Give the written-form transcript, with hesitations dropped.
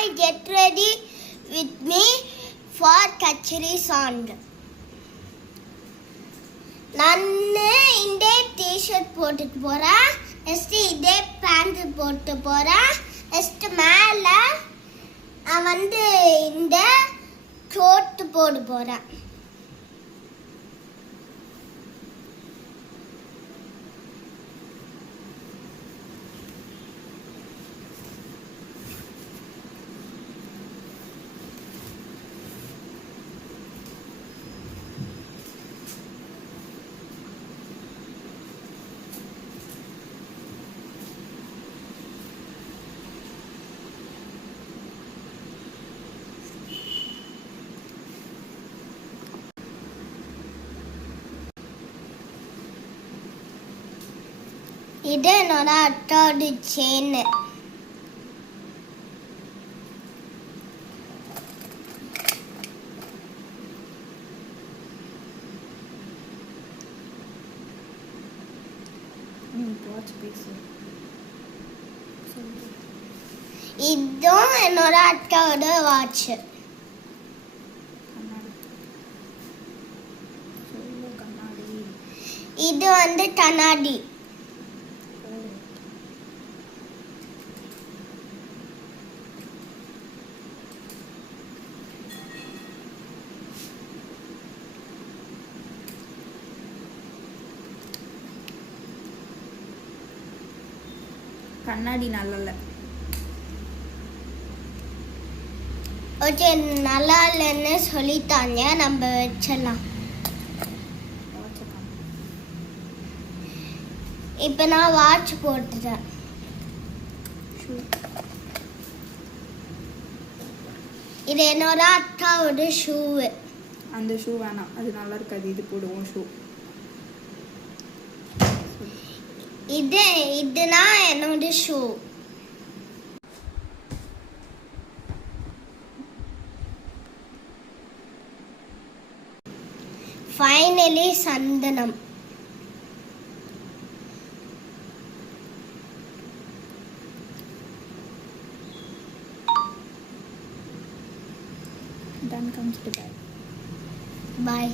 all get ready with me for Kachari song. நான் இந்த T-shirt போட்டுட்டு போறேன். நெக்ஸ்ட் இதே பேண்ட் போட்டு போறேன். நெக்ஸ்ட் மேல நான் இந்த கோட் போட்டு போறேன். இது என்னோட அட்டாவோட செயின். இதுவும் என்னோட அட்டாவோட வாட்ச். இது கண்ணாடி. கண்ணாடி நல்லல. ஓகே, நல்லா இல்லைன்னு சொல்லிட்டாங்க, நம்ம வச்சிடலாம். இப்போ நான் வாட்ச் போட்டுட்டேன். இது என்னோட அக்காவோட ஷூவு. அந்த ஷூ வேணாம், அது நல்லா இருக்காது. இது போடுவோம் ஷூ. இதுனா என்னோட ஷூ. ஃபைனலி சந்தனம். Done comes to bed. Bye.